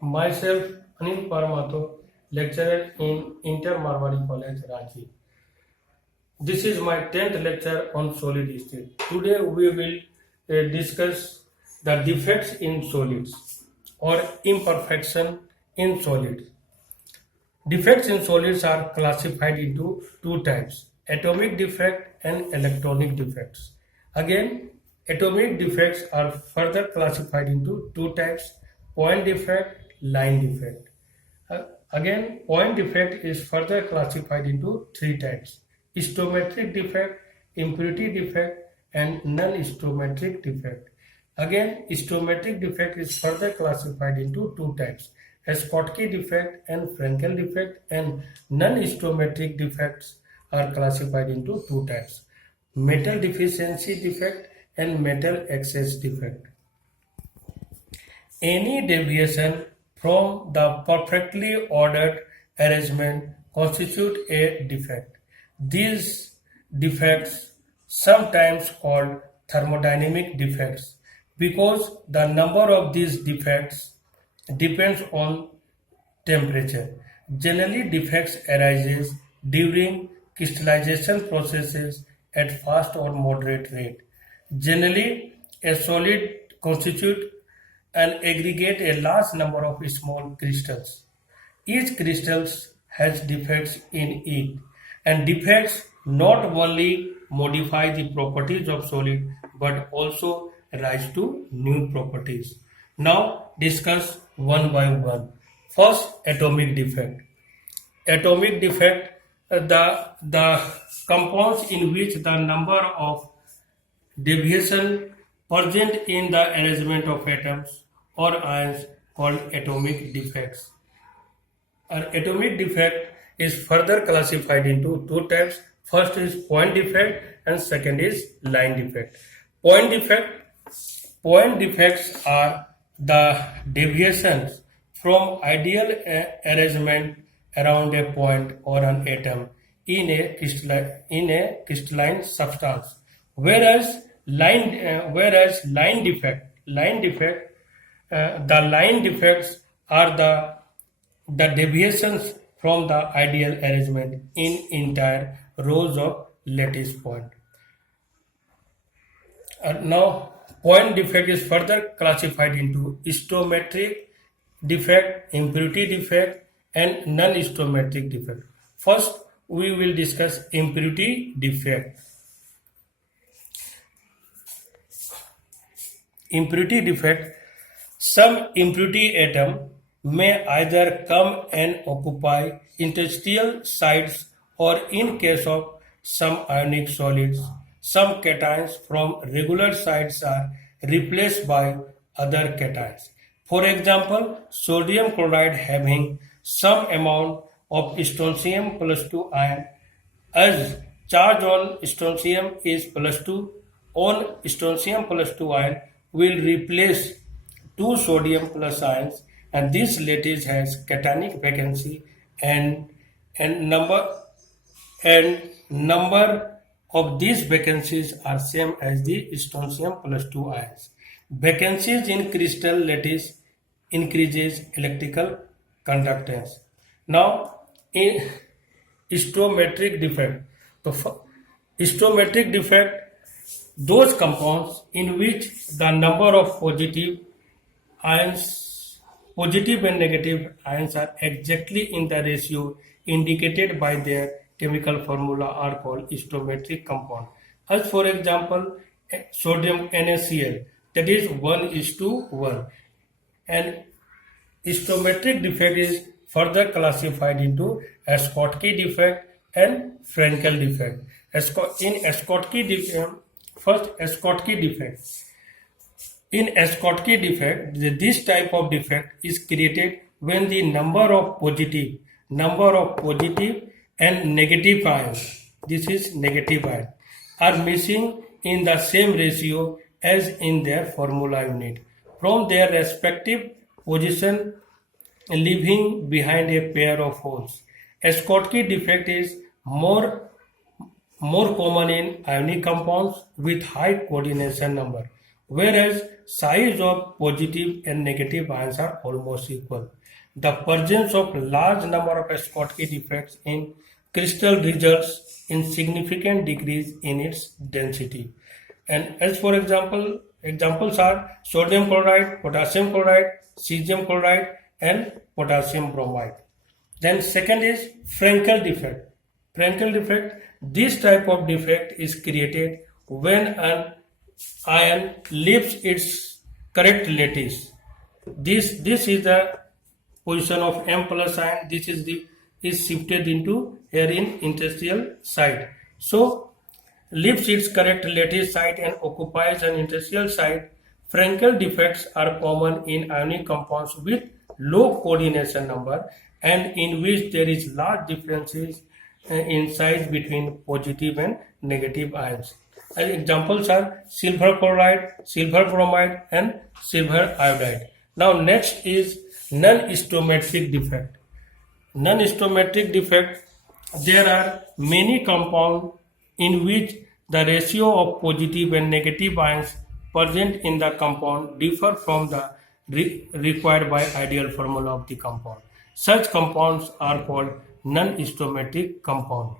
Myself, Anil Paramato, lecturer in Inter Marwari College, Ranchi. This is my 10th lecture on solid state. Today we will discuss the defects in solids or imperfection in solids. Defects in solids are classified into two types: atomic defect and electronic defects. Again, atomic defects are further classified into two types: point defect, line defect. Again, point defect is further classified into three types: stoichiometric defect, impurity defect, and non-stoichiometric defect. Again, stoichiometric defect is further classified into two types: Schottky defect and Frenkel defect, and non-stoichiometric defects are classified into two types: metal deficiency defect and metal excess defect. Any deviation from the perfectly ordered arrangement constitute a defect. These defects, sometimes called thermodynamic defects, because the number of these defects depends on temperature. Generally, defects arises during crystallization processes at fast or moderate rate. Generally, a solid constitutes and aggregate a large number of small crystals. Each crystal has defects in it, and defects not only modify the properties of solid but also rise to new properties. Now discuss one by one. First, atomic defect. Atomic defect, the compounds in which the number of deviation present in the arrangement of atoms or ions called atomic defects. An atomic defect is further classified into two types. First is point defect and second is line defect. Point defects are the deviations from ideal arrangement around a point or an atom in a crystalline substance. Whereas line defects are the deviations from the ideal arrangement in entire rows of lattice point. Now, point defect is further classified into stoichiometric defect, impurity defect, and non-stoichiometric defect. First, we will discuss impurity defect. Impurity defect. Some impurity atom may either come and occupy interstitial sites, or in case of some ionic solids, some cations from regular sites are replaced by other cations. For example, sodium chloride having some amount of strontium plus 2 ion, as charge on strontium is plus 2 on strontium plus 2 ion, will replace two sodium plus ions, and this lattice has cationic vacancy and number of these vacancies are same as the strontium plus 2 ions. Vacancies in crystal lattice increases electrical conductance. Now, in stoichiometric defect, stoichiometric defect, those compounds in which the number of positive and negative ions are exactly in the ratio indicated by their chemical formula are called stoichiometric compound. As for example, sodium NaCl, that is 1:1. And stoichiometric defect is further classified into Schottky defect and Frenkel defect. Schottky defect. In Schottky defect, this type of defect is created when the number of positive and negative ions, this is negative ion, are missing in the same ratio as in their formula unit from their respective position, leaving behind a pair of holes. A Schottky defect is more common in ionic compounds with high coordination number, whereas size of positive and negative ions are almost equal. The presence of large number of Schottky defects in crystal results in significant decrease in its density. And as for example, examples are sodium chloride, potassium chloride, cesium chloride, and potassium bromide. Then second is Frankel defect. Frankel defect, this type of defect is created when an ion leaves its correct lattice. This is the position of M plus ion. This is shifted into here in interstitial site. So leaves its correct lattice site and occupies an interstitial site. Frankel defects are common in ionic compounds with low coordination number and in which there is large differences in size between positive and negative ions. Examples are silver chloride, silver bromide, and silver iodide. Now next is non-stoichiometric defect. Non-stoichiometric defect, there are many compounds in which the ratio of positive and negative ions present in the compound differ from the required by ideal formula of the compound. Such compounds are called non-stoichiometric compound.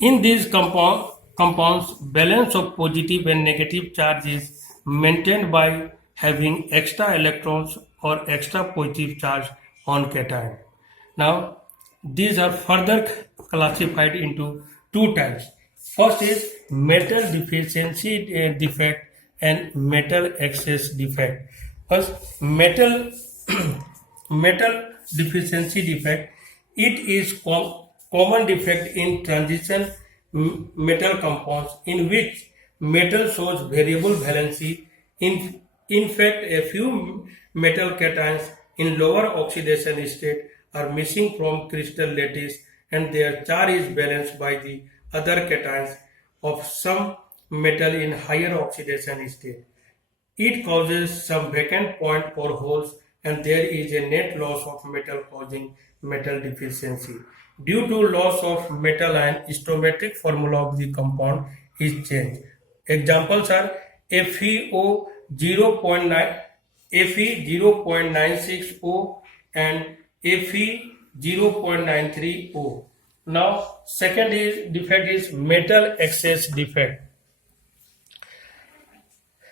In these compounds, balance of positive and negative charge is maintained by having extra electrons or extra positive charge on cation. Now, these are further classified into two types. First is metal deficiency defect and metal excess defect. First, metal deficiency defect. It is common defect in transition metal compounds in which metal shows variable valency. In fact, a few metal cations in lower oxidation state are missing from crystal lattice and their charge is balanced by the other cations of some metal in higher oxidation state. It causes some vacant point or holes and there is a net loss of metal causing metal deficiency. Due to loss of metal ion, stoichiometric formula of the compound is changed. Examples are FeO 0.9, Fe 0.960 and Fe 0.93O. Now, second defect is metal excess defect.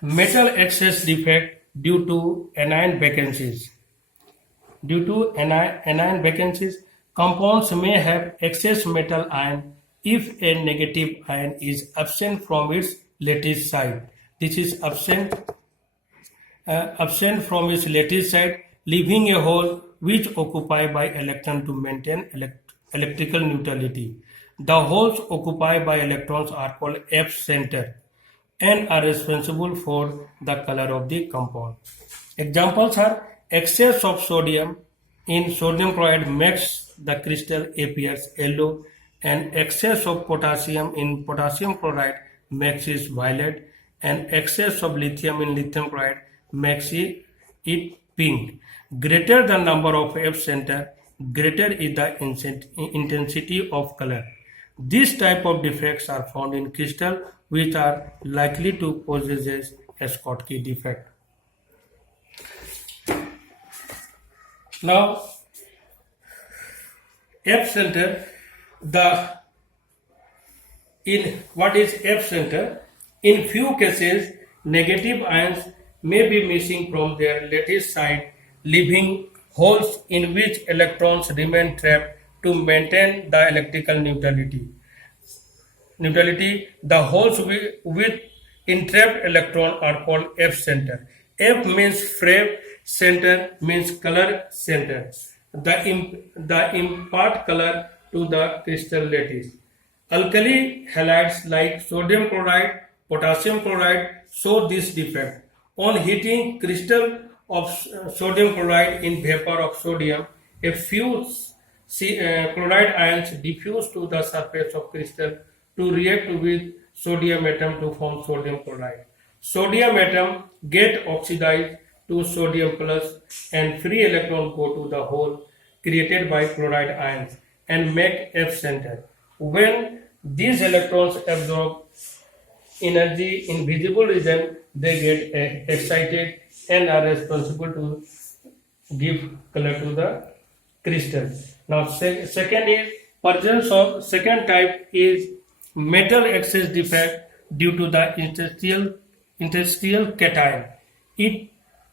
Metal excess defect due to anion vacancies. Due to anion vacancies, compounds may have excess metal ion if a negative ion is absent from its lattice site. This is absent from its lattice site, leaving a hole which occupied by electron to maintain electrical neutrality. The holes occupied by electrons are called F center and are responsible for the color of the compound. Examples are excess of sodium in sodium chloride makes the crystal appears yellow and excess of potassium in potassium chloride makes it violet and excess of lithium in lithium chloride makes it pink. Greater the number of F center, greater is the intensity of color. This type of defects are found in crystal which are likely to possess a Schottky defect. Now, F center, what is F center? In few cases, negative ions may be missing from their lattice site, leaving holes in which electrons remain trapped to maintain the electrical neutrality. The holes with entrapped electron are called F center. F means frame, center means color center. The impart color to the crystal lattice. Alkali halides like sodium chloride, potassium chloride show this defect. On heating crystal of sodium chloride in vapor of sodium, a few chloride ions diffuse to the surface of crystal to react with sodium atom to form sodium chloride. Sodium atom get oxidized to sodium plus and free electron go to the hole created by chloride ions and make F center. When these electrons absorb energy in visible region, they get excited and are responsible to give color to the crystal. Now, second is presence of second type is metal excess defect due to the interstitial cation.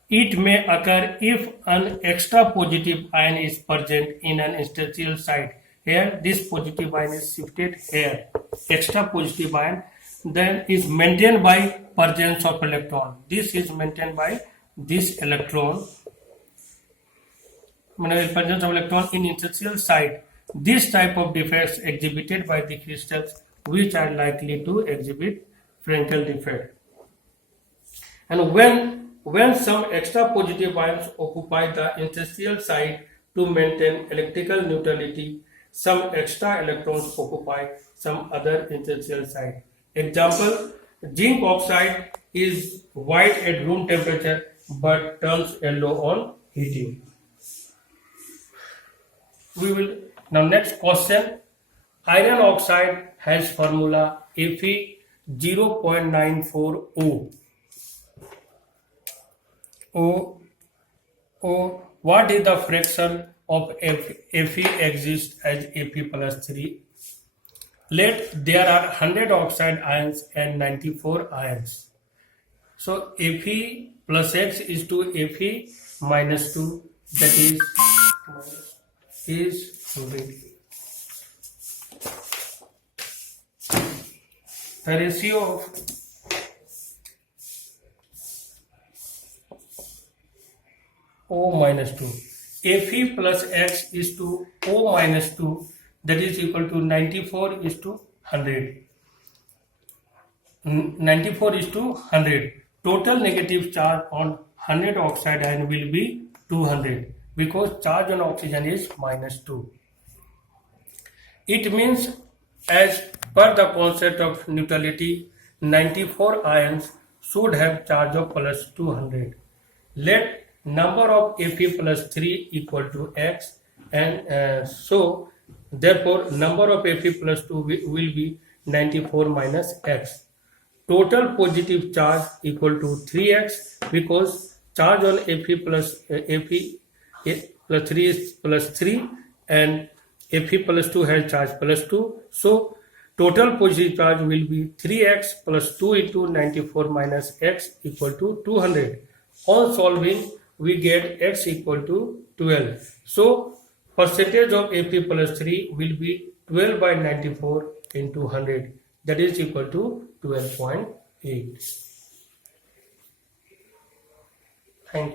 It may occur if an extra positive ion is present in an interstitial site. Here, this positive ion is shifted here. Extra positive ion then is maintained by presence of electron. This is maintained by this electron. Presence of electron in interstitial site. This type of defects exhibited by the crystals which are likely to exhibit Frenkel defect. And when some extra positive ions occupy the interstitial site to maintain electrical neutrality, some extra electrons occupy some other interstitial site. Example, zinc oxide is white at room temperature but turns yellow on heating. We will now next question. Iron oxide has formula Fe 0.94O. What is the fraction of Fe exists as Fe plus 3? Let there are 100 oxide ions and 94 ions. So Fe plus X is to Fe minus 2, that is 100. The ratio of O minus 2. Fe plus X is to O minus 2, that is equal to 94 is to 100. 94 is to 100. Total negative charge on 100 oxide ion will be 200 because charge on oxygen is minus 2. It means as per the concept of neutrality, 94 ions should have charge of plus 200. Let number of Fe plus 3 equal to X, and so therefore number of Fe plus 2 will be 94 minus X. Total positive charge equal to 3X because charge on Fe plus 3 is plus 3 and Fe plus 2 has charge plus 2. So total positive charge will be 3X plus 2 into 94 minus X equal to 200. On solving, we get X equal to 12. So percentage of Fe plus 3 will be 12 by 94 into 100. That is equal to 12.8. Thank you.